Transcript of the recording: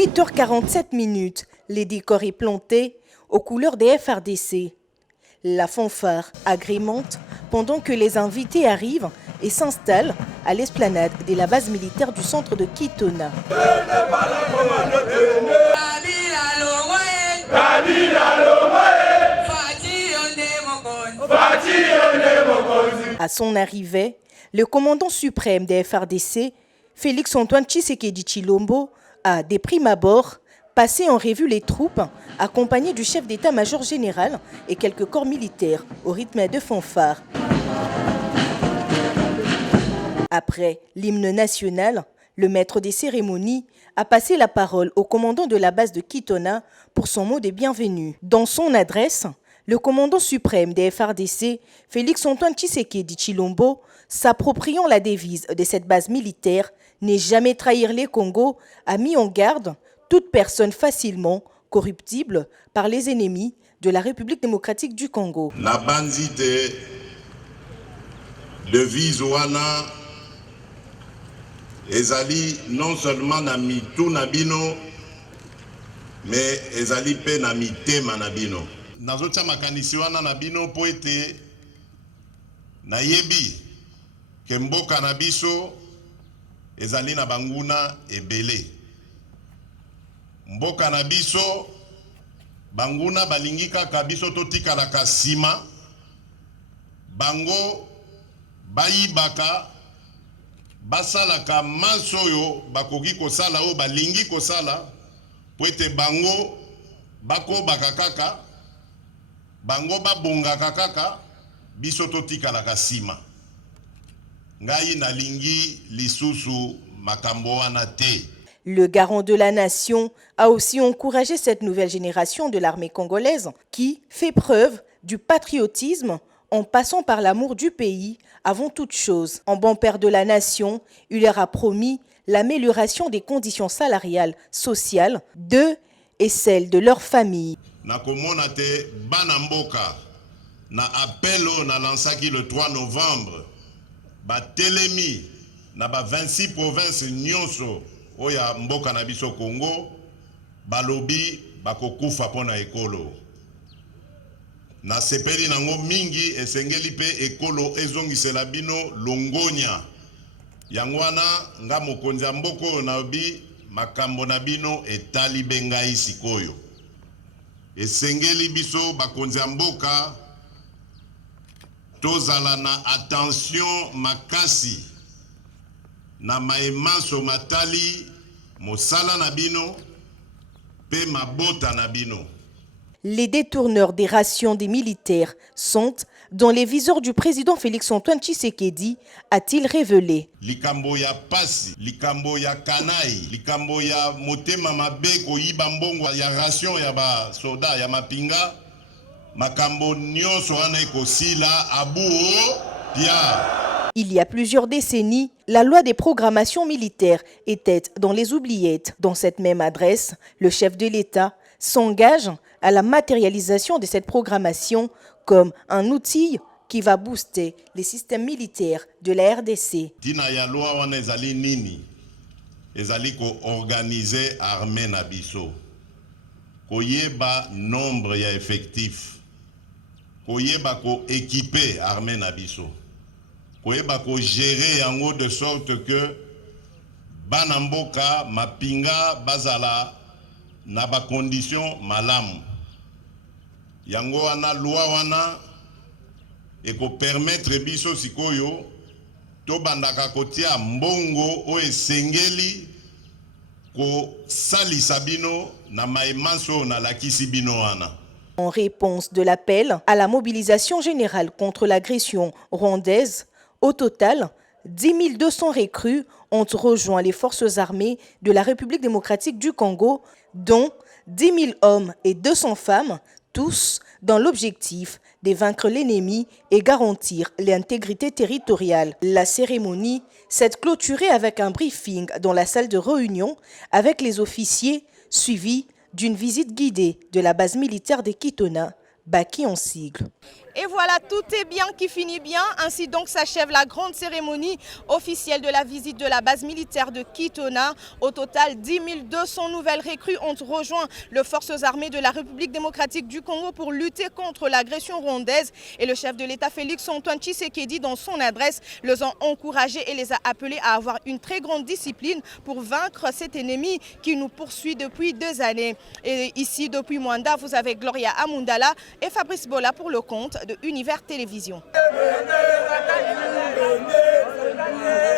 8h47, les décors est planté aux couleurs des FRDC. La fanfare agrémente pendant que les invités arrivent et s'installent à l'esplanade de la base militaire du centre de Kitona. À son arrivée, le commandant suprême des FRDC, Félix-Antoine Tshisekedi Tshilombo, a, de prime abord, passé en revue les troupes, accompagné du chef d'état-major général et quelques corps militaires, au rythme de fanfare. Après l'hymne national, le maître des cérémonies a passé la parole au commandant de la base de Kitona pour son mot de bienvenue. Dans son adresse, le commandant suprême des FRDC, Félix-Antoine Tshisekedi Tshilombo, s'appropriant la devise de cette base militaire, ne jamais trahir les Congos, a mis en garde toute personne facilement corruptible par les ennemis de la République démocratique du Congo. La bandite de Vizouana ezali non seulement na mitu na bino, mais ezali pe na mitema na bino. Nazotia makanisi wana na bino po ete na yebi ke mboka na biso ezali na banguna ebele. Mboka na biso banguna balingi kaka biso totikalaka sima, bango bayibaka basalaka manso oyo bakoki kosala oyo balingi kosala po ete bango bakobaka kaka, bango babongaka kaka, biso totikalaka sima. Ngai nalingi lisusu makambo wana te. Le garant de la nation a aussi encouragé cette nouvelle génération de l'armée congolaise qui fait preuve du patriotisme en passant par l'amour du pays avant toute chose. En bon père de la nation, il leur a promis l'amélioration des conditions salariales, sociales d'eux et celles de leur famille. Nakomona te bana mboka na appelo na lansaki le 3 novembre ba telemi na ba 26 provinces nyonso oya mboka na biso Congo balobi bakokufa pona ekolo. Na sepeli nango mingi esengeli pe ekolo ezongisela bino longonya. Yangwana nga mokonzi ya mboko na obi makambo na bino etali bengai sikoyo. Esengeli biso bakonzi ya mboka tozala na attention makasi na maemanso matali mosala na bino pe mabota na bino. Les détourneurs des rations des militaires sont dans les viseurs du président Félix-Antoine Tshisekedi, a-t-il révélé. Likambo ya pasi, likambo ya kanai, likambo ya motema mabe koyiba mbongo ya ration ya ba soda ya mapinga, makambo nyonso wana ekosila abuo pia. Il y a plusieurs décennies, la loi des programmations militaires était dans les oubliettes. Dans cette même adresse, le chef de l'État s'engage à la matérialisation de cette programmation comme un outil qui va booster les systèmes militaires de la RDC. Tina ya loi wana ezali nini? Ezali ko organiser armée na biso. Koyeba nombre ya effectif. Koyeba ko équiper armée na biso. Koyeba ko gérer yango de sorte que bana mboka mapinga bazala na ba condition malamu. Yango wana loi wana eko permettre biso sikoyo to bandaka kotia mbongo o esengeli ko salisa bino na maemanso na lakisi bino wana. En réponse de l'appel à la mobilisation générale contre l'agression rwandaise, au total, 10 200 recrues ont rejoint les forces armées de la République démocratique du Congo, dont 10 000 hommes et 200 femmes, tous dans l'objectif de vaincre l'ennemi et garantir l'intégrité territoriale. La cérémonie s'est clôturée avec un briefing dans la salle de réunion avec les officiers, suivi d'une visite guidée de la base militaire de Kitona, Baki en sigle. Et voilà, tout est bien qui finit bien. Ainsi donc s'achève la grande cérémonie officielle de la visite de la base militaire de Kitona. Au total, 10 200 nouvelles recrues ont rejoint les forces armées de la République démocratique du Congo pour lutter contre l'agression rwandaise. Et le chef de l'État, Félix Antoine Tshisekedi, dans son adresse, les a encouragés et les a appelés à avoir une très grande discipline pour vaincre cet ennemi qui nous poursuit depuis 2 années. Et ici, depuis Mwanda, vous avez Gloria Amundala et Fabrice Bola pour le compte de Univers Télévision.